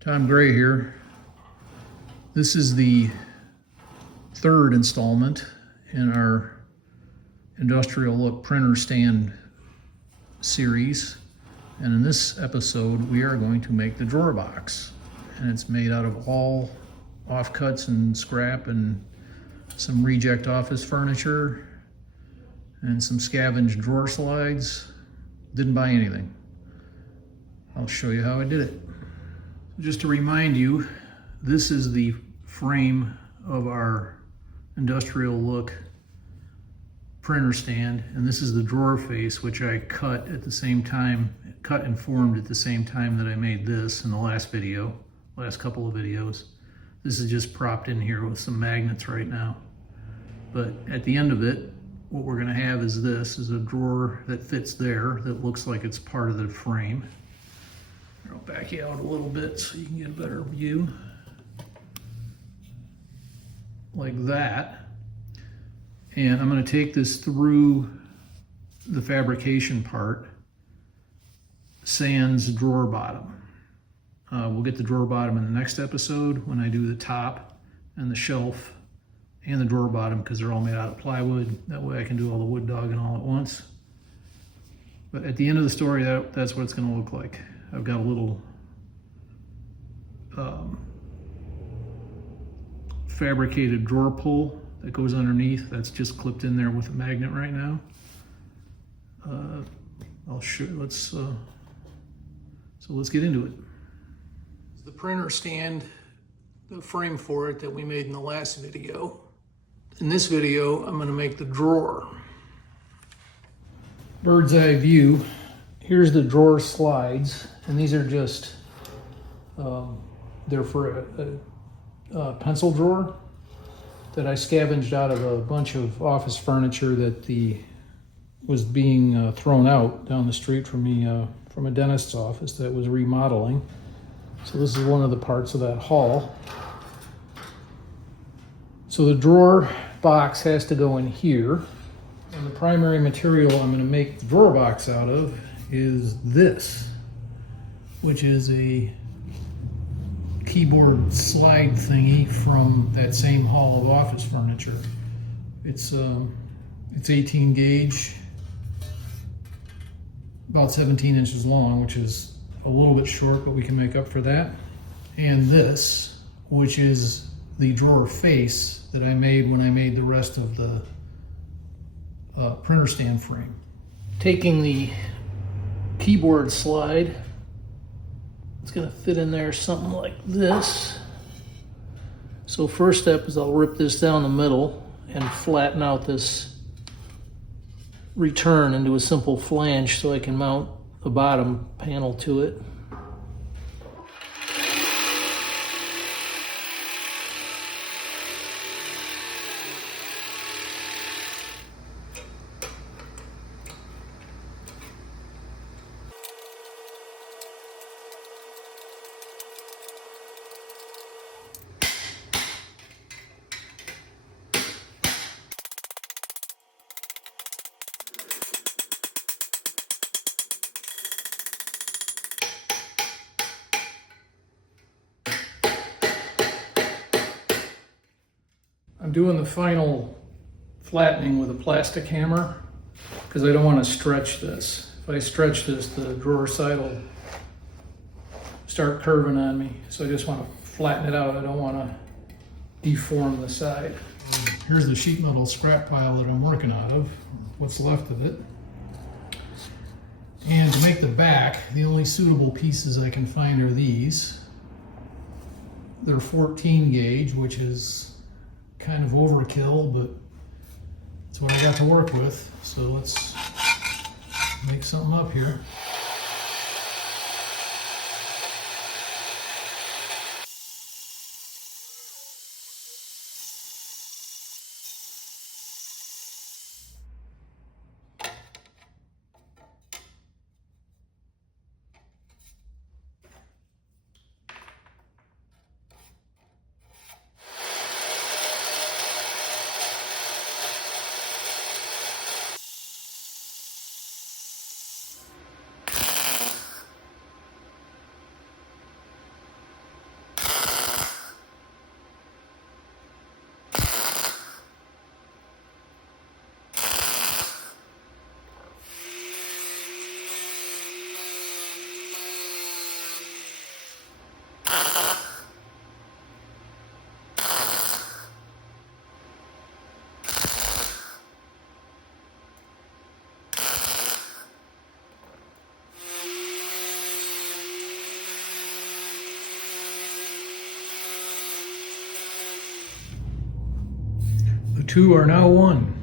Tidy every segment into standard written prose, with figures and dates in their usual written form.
Tom Gray here. This is the third installment in our industrial look printer stand series. And in this episode, we are going to make the drawer box. And it's made out of all offcuts and scrap and some reject office furniture and some scavenged drawer slides. Didn't buy anything. I'll show you how I did it. Just to remind you, this is the frame of our industrial look printer stand, and this is the drawer face, which I cut and formed at the same time that I made this in the last couple of videos. This is just propped in here with some magnets right now. But at the end of it, what we're gonna have is a drawer that fits there that looks like it's part of the frame. I'll back you out a little bit so you can get a better view. Like that. And I'm going to take this through the fabrication part, sans drawer bottom. We'll get the drawer bottom in the next episode when I do the top and the shelf and the drawer bottom, because they're all made out of plywood. That way I can do all the wood dogging all at once. But at the end of the story, that's what it's going to look like. I've got a little fabricated drawer pull that goes underneath. That's just clipped in there with a magnet right now. I'll show you. So let's get into it. The printer stand, the frame for it that we made in the last video. In this video, I'm going to make the drawer. Bird's eye view. Here's the drawer slides, and these are just, they're for a pencil drawer that I scavenged out of a bunch of office furniture that was being thrown out down the street from me, from a dentist's office that was remodeling. So this is one of the parts of that haul. So the drawer box has to go in here, and the primary material I'm going to make the drawer box out of is this, which is a keyboard slide thingy from that same haul of office furniture. It's 18 gauge, about 17 inches long, which is a little bit short, but we can make up for that. And this, which is the drawer face that I made when I made the rest of the printer stand frame. Taking the keyboard slide, it's going to fit in there something like this. So first step is I'll rip this down the middle and flatten out this return into a simple flange so I can mount the bottom panel to it. I'm doing the final flattening with a plastic hammer because I don't want to stretch this. If I stretch this, the drawer side will start curving on me. So I just want to flatten it out. I don't want to deform the side. Here's the sheet metal scrap pile that I'm working out of, what's left of it. And to make the back, the only suitable pieces I can find are these. They're 14 gauge, which is kind of overkill, but it's what I got to work with. So let's make something up here. The two are now one.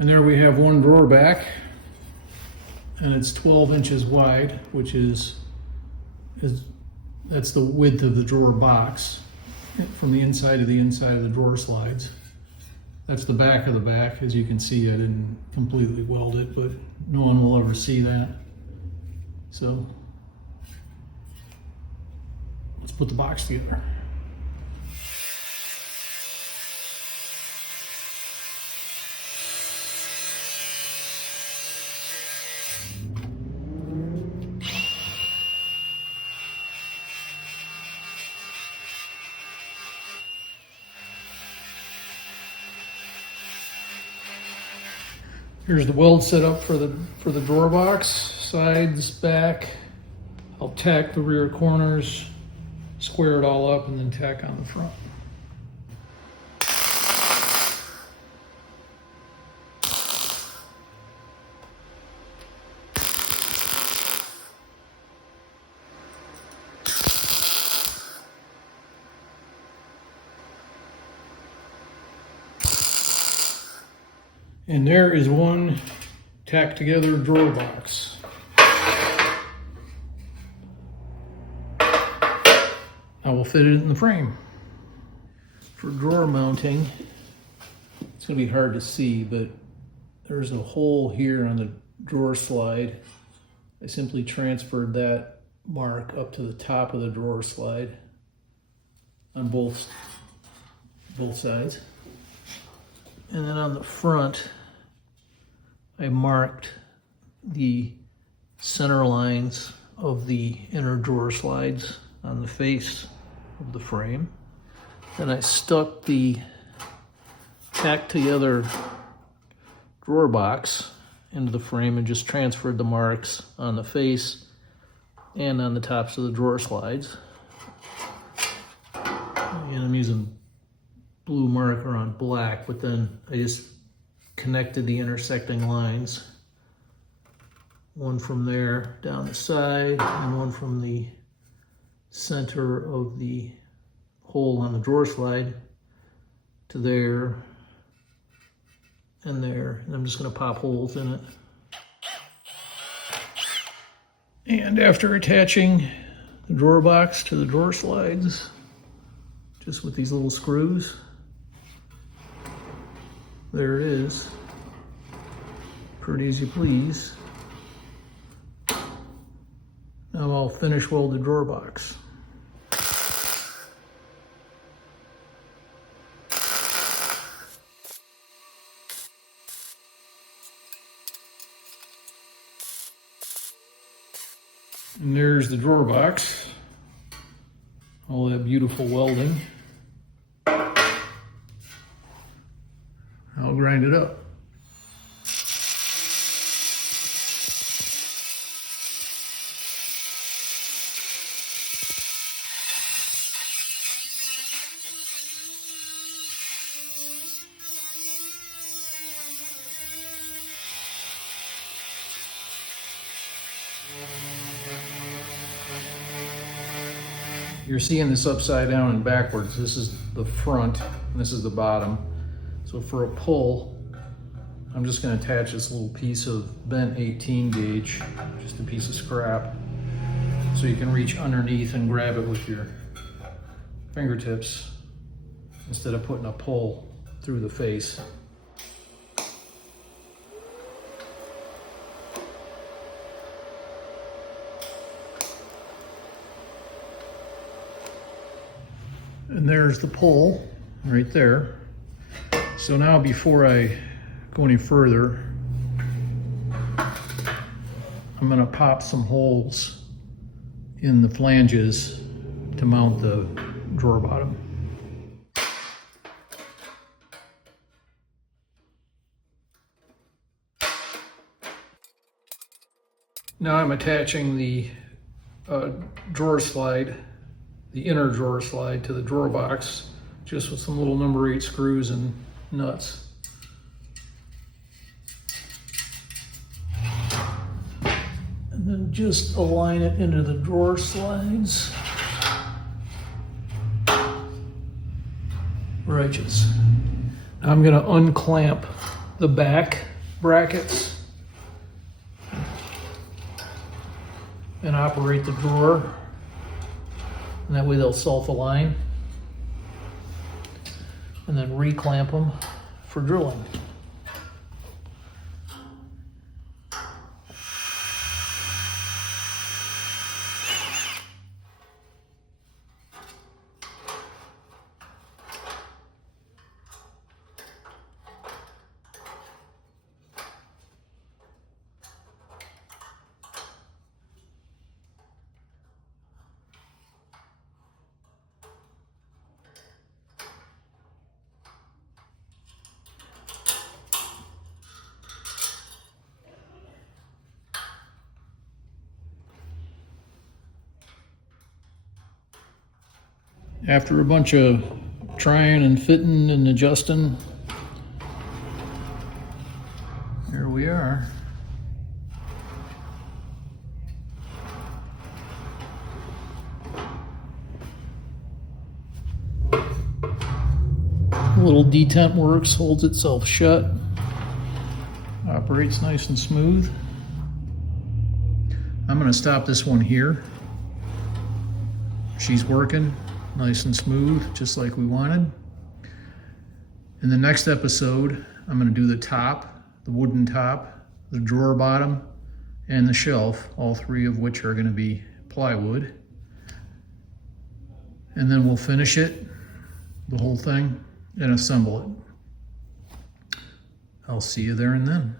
And there we have one drawer back, and it's 12 inches wide, which that's the width of the drawer box from the inside to the inside of the drawer slides. That's the back of the back. As you can see, I didn't completely weld it, but no one will ever see that. So let's put the box together. Here's the weld set up for the drawer box, sides, back. I'll tack the rear corners, square it all up, and then tack on the front. And there is one tacked together drawer box. Now we'll fit it in the frame. For drawer mounting, it's going to be hard to see, but there's a hole here on the drawer slide. I simply transferred that mark up to the top of the drawer slide on both sides. And then on the front, I marked the center lines of the inner drawer slides on the face of the frame. Then I stuck the tacked together drawer box into the frame and just transferred the marks on the face and on the tops of the drawer slides. And I'm using blue marker on black, but then I just connected the intersecting lines. One from there down the side and one from the center of the hole on the drawer slide to there and there. And I'm just going to pop holes in it. And after attaching the drawer box to the drawer slides, just with these little screws, there it is. Pretty as you please. Now I'll finish weld the drawer box. And there's the drawer box. All that beautiful welding. I'll grind it up. you're seeing this upside down and backwards. This is the front and this is the bottom. So for a pull, I'm just going to attach this little piece of bent 18 gauge, just a piece of scrap, so you can reach underneath and grab it with your fingertips instead of putting a pull through the face. And there's the pull right there. So now before I go any further, I'm going to pop some holes in the flanges to mount the drawer bottom. Now I'm attaching the drawer slide, the inner drawer slide, to the drawer box, just with some little number 8 screws and nuts. And then just align it into the drawer slides. Righteous. Now I'm going to unclamp the back brackets and operate the drawer. And that way they'll self-align. And then reclamp them for drilling. After a bunch of trying and fitting and adjusting, here we are. A little detent works, holds itself shut, operates nice and smooth. I'm going to stop this one here. She's working nice and smooth, just like we wanted. In the next episode, I'm going to do the top, the wooden top, the drawer bottom, and the shelf, all three of which are going to be plywood. And then we'll finish it, the whole thing, and assemble it. I'll see you there and then.